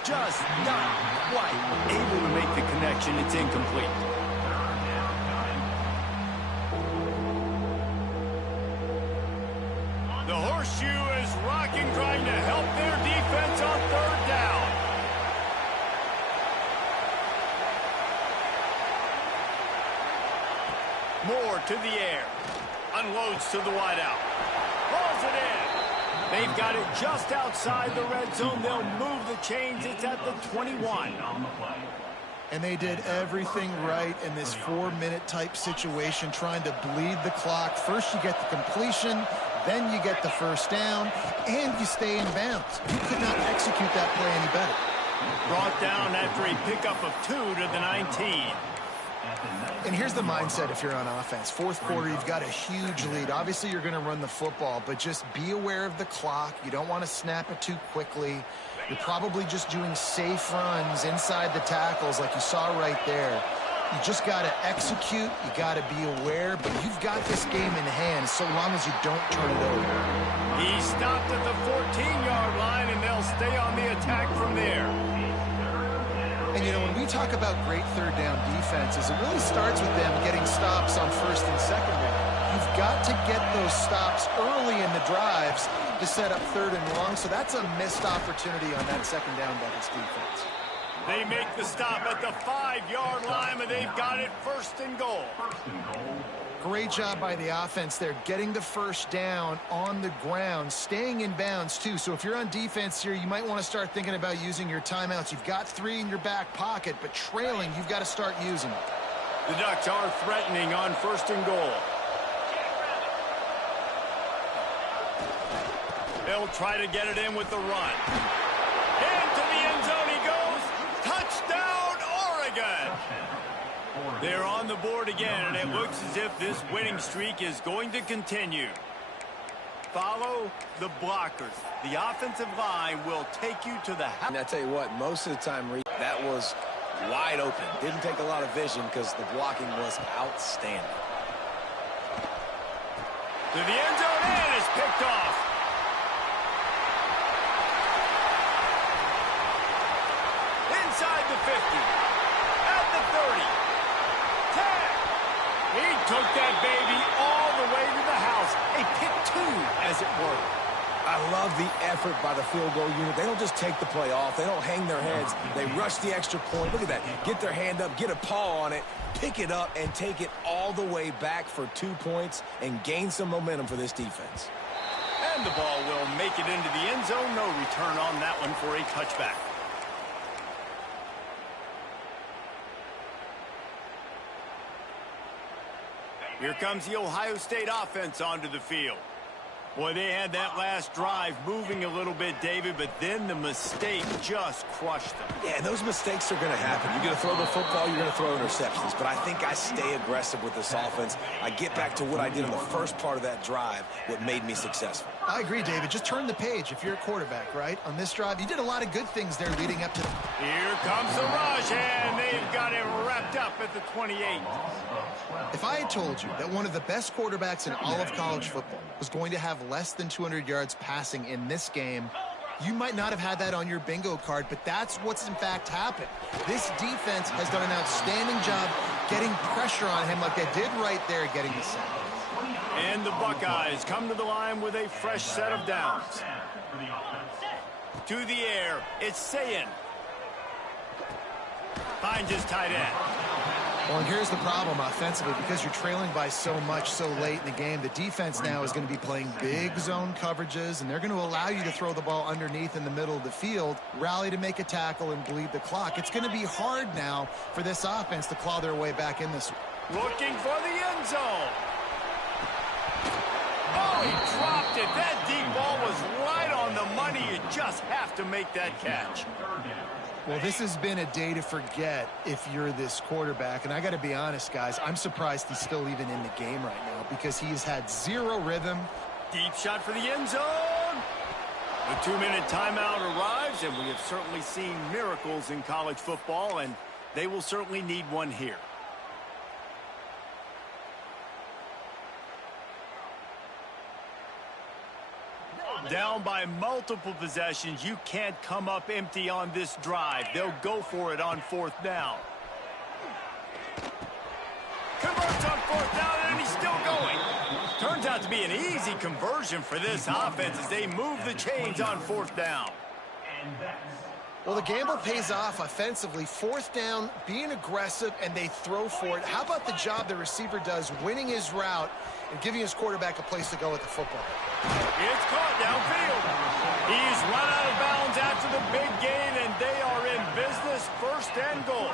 Just not quite able to make the connection. It's incomplete. The horseshoe is rocking, trying to help their defense on third down. Moore to the air. Unloads to the wideout. Pulls it in. They've got it just outside the red zone. They'll move the chains. It's at the 21. And they did everything right in this 4-minute type situation, trying to bleed the clock. First you get the completion, then you get the first down, and you stay in bounds. You could not execute that play any better. Brought down after a pickup of 2 to the 19. And here's the mindset if you're on offense. Fourth quarter, you've got a huge lead. Obviously, you're going to run the football, but just be aware of the clock. You don't want to snap it too quickly. You're probably just doing safe runs inside the tackles like you saw right there. You just got to execute. You got to be aware, but you've got this game in hand so long as you don't turn it over. He stopped at the 14-yard line, and they'll stay on the attack from there. And, you know, when we talk about great third down defenses, it really starts with them getting stops on first and second down. You've got to get those stops early in the drives to set up third and long, so that's a missed opportunity on that second down by this defense. They make the stop at the 5-yard line, and they've got it first and goal. Great job by the offense there, getting the first down on the ground, staying in bounds too. So if you're on defense here, you might want to start thinking about using your timeouts. You've got 3 in your back pocket, but trailing, you've got to start using them. The Ducks are threatening on first and goal. They'll try to get it in with the run. Into the end zone he goes. Touchdown, Oregon! They're on the board again, and it looks as if this winning streak is going to continue. Follow the blockers. The offensive line will take you to the house. And I tell you what, most of the time, Reed, that was wide open. Didn't take a lot of vision because the blocking was outstanding. To the end zone, and it's picked off. Inside the 50. At the 30. 10. He took that baby all the way to the house. A pick 2, as it were. I love the effort by the field goal unit. They don't just take the play off. They don't hang their heads. They rush the extra point. Look at that. Get their hand up, get a paw on it, pick it up, and take it all the way back for 2 points and gain some momentum for this defense. And the ball will make it into the end zone. No return on that one for a touchback. Here comes the Ohio State offense onto the field. Boy, they had that last drive moving a little bit, David, but then the mistake just crushed them. Yeah, those mistakes are going to happen. You're going to throw the football, you're going to throw interceptions. But I think I stay aggressive with this offense. I get back to what I did in the first part of that drive, what made me successful. I agree, David. Just turn the page if you're a quarterback, right? On this drive, you did a lot of good things there leading up to the... Here comes the rush, and they've got it wrapped up at the 28. If I had told you that one of the best quarterbacks in all of college football was going to have less than 200 yards passing in this game, you might not have had that on your bingo card, but that's what's in fact happened. This defense has done an outstanding job getting pressure on him like they did right there, getting the sack. And the Buckeyes come to the line with a fresh set of downs. To the air, it's Sayin. Finds his tight end. Well, and here's the problem offensively. Because you're trailing by so much so late in the game, the defense now is going to be playing big zone coverages, and they're going to allow you to throw the ball underneath in the middle of the field, rally to make a tackle, and bleed the clock. It's going to be hard now for this offense to claw their way back in this one. Looking for the end zone. Oh, he dropped it. That deep ball was right on the money. You just have to make that catch. Well, this has been a day to forget if you're this quarterback. And I got to be honest, guys, I'm surprised he's still even in the game right now because he's had zero rhythm. Deep shot for the end zone. The 2-minute timeout arrives, and we have certainly seen miracles in college football, and they will certainly need one here. Down by multiple possessions, you can't come up empty on this drive. They'll go for it on 4th down. Converts on 4th down, and he's still going. Turns out to be an easy conversion for this offense as they move the chains on 4th down. Well, the gamble pays off offensively. 4th down, being aggressive, and they throw for it. How about the job the receiver does winning his route and giving his quarterback a place to go with the football? It's caught downfield. He's run out of bounds after the big gain, and they are in business, 1st and goal.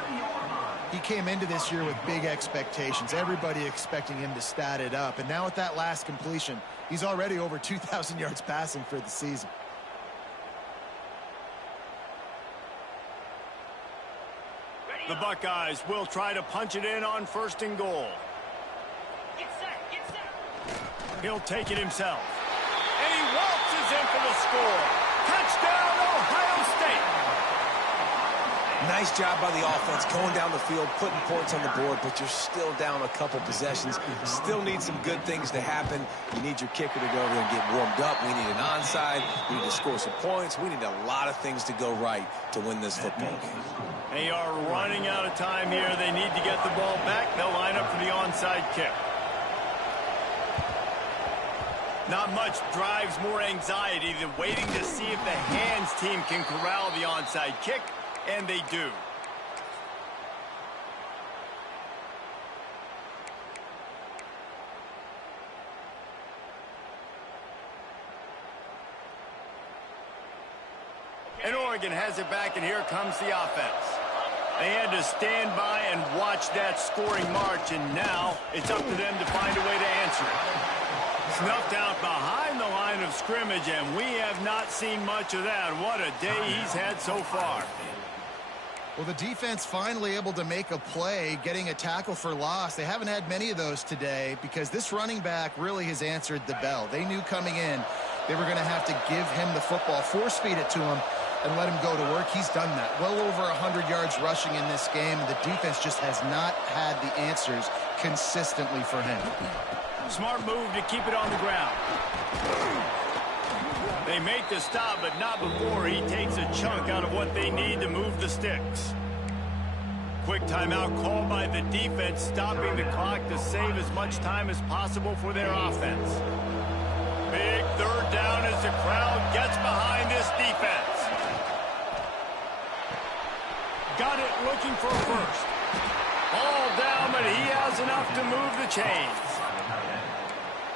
He came into this year with big expectations. Everybody expecting him to stat it up. And now with that last completion, he's already over 2,000 yards passing for the season. The Buckeyes will try to punch it in on 1st and goal. Get set. He'll take it himself. And he waltzes in for the score. Touchdown, Ohio State. Nice job by the offense going down the field, putting points on the board, but you're still down a couple possessions. Still need some good things to happen. You need your kicker to go over there and get warmed up. We need an onside. We need to score some points. We need a lot of things to go right to win this football game. They are running out of time here. They need to get the ball back. They'll line up for the onside kick. Not much drives more anxiety than waiting to see if the hands team can corral the onside kick. And they do. And Oregon has it back, and here comes the offense. They had to stand by and watch that scoring march, and now it's up to them to find a way to answer it. Snuffed out behind the line of scrimmage, and we have not seen much of that. What a day he's had so far. Well, the defense finally able to make a play, getting a tackle for loss. They haven't had many of those today because this running back really has answered the bell. They knew coming in they were going to have to give him the football, force feed it to him, and let him go to work. He's done that. Well over 100 yards rushing in this game, and the defense just has not had the answers consistently for him. Smart move to keep it on the ground. They make the stop, but not before he takes a chunk out of what they need to move the sticks. Quick timeout called by the defense, stopping the clock to save as much time as possible for their offense. Big 3rd down as the crowd gets behind this defense. Got it looking for a first. Ball down, but he has enough to move the chains.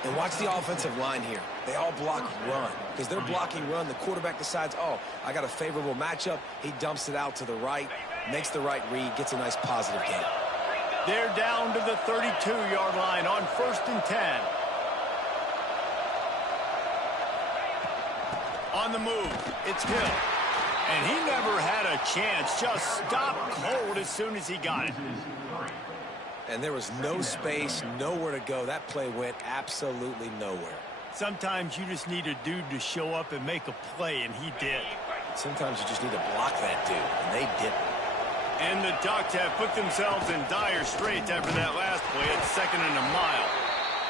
And watch the offensive line here. They all block run. Because they're blocking run, the quarterback decides, oh, I got a favorable matchup. He dumps it out to the right, makes the right read, gets a nice positive gain. They're down to the 32-yard line on 1st and 10. On the move, it's Hill. And he never had a chance, just stopped cold as soon as he got it. And there was no space, nowhere to go. That play went absolutely nowhere. Sometimes you just need a dude to show up and make a play, and he did. Sometimes you just need to block that dude, and they didn't. And the Ducks have put themselves in dire straits after that last play at 2nd and a mile.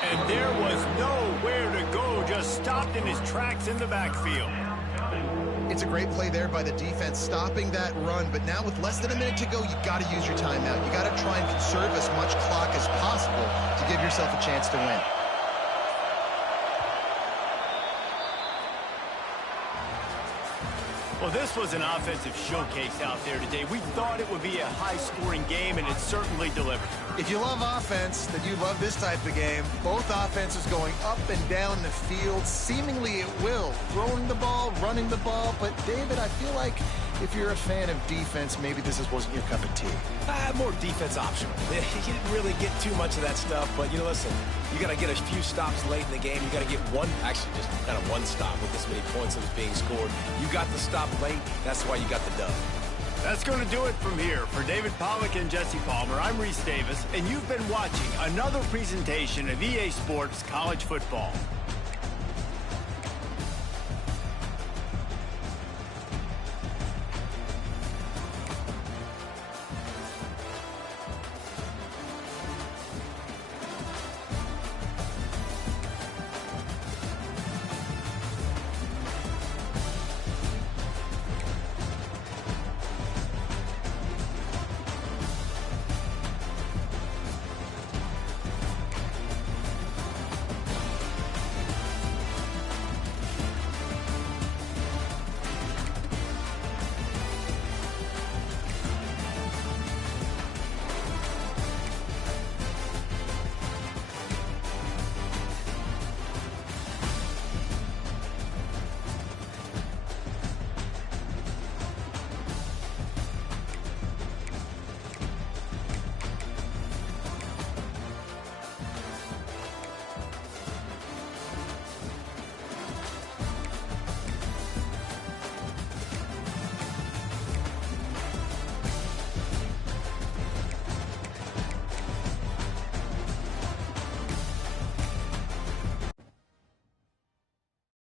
And there was nowhere to go, just stopped in his tracks in the backfield. It's a great play there by the defense, stopping that run. But now with less than a minute to go, you got to use your timeout. You got to try and conserve as much clock as possible to give yourself a chance to win. Well, this was an offensive showcase out there today. We thought it would be a high-scoring game, and it certainly delivered. If you love offense, then you love this type of game. Both offenses going up and down the field, seemingly at will. Throwing the ball, running the ball. But, David, I feel like if you're a fan of defense, maybe this wasn't your cup of tea. More defense optional. You didn't really get too much of that stuff, but, you know, listen, you got to get a few stops late in the game. You got to get one, actually just kind of one stop with this many points that was being scored. You got the stop late. That's why you got the dub. That's going to do it from here. For David Pollack and Jesse Palmer, I'm Reese Davis, and you've been watching another presentation of EA Sports College Football.